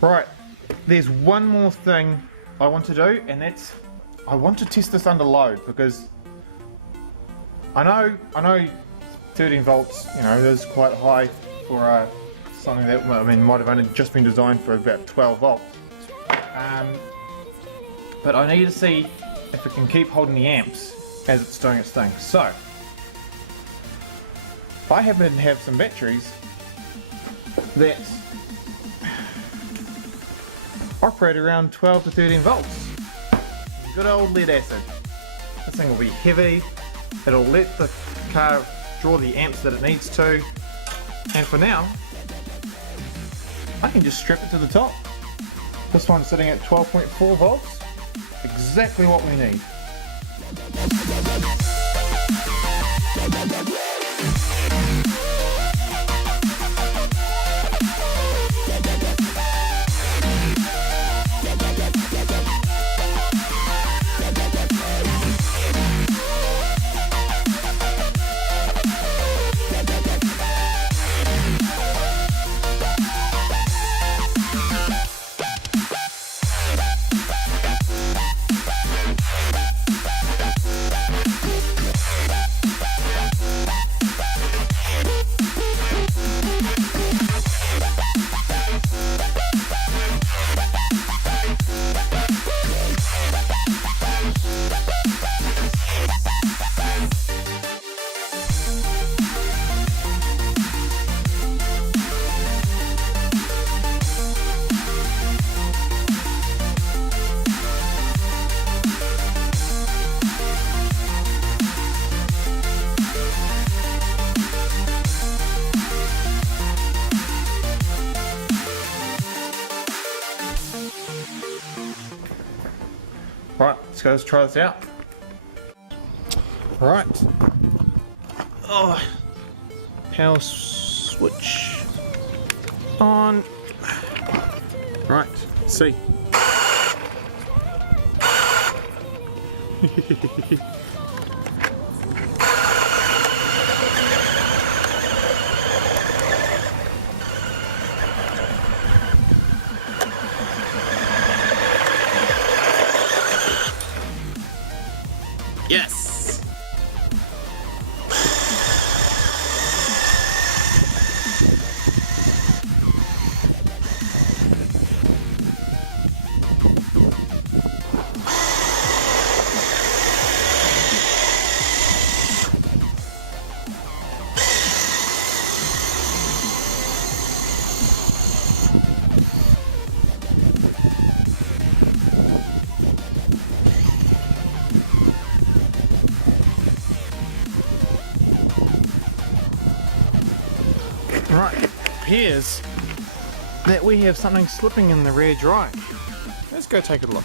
Right, there's one more thing I want to do, and that's I want to test this under load, because I know 13 volts, you know, is quite high for something that might have only just been designed for about 12 volts. But I need to see if it can keep holding the amps as it's doing its thing. So I happen to have some batteries that operate around 12 to 13 volts. Good old lead acid. This thing will be heavy, it'll let the car draw the amps that it needs to, and for now I can just strap it to the top. This one's sitting at 12.4 volts, exactly what we need. Right, let's try this out. Right. Oh, power switch on. Right, let's see. Yes! Right, it appears that we have something slipping in the rear drive. Let's go take a look.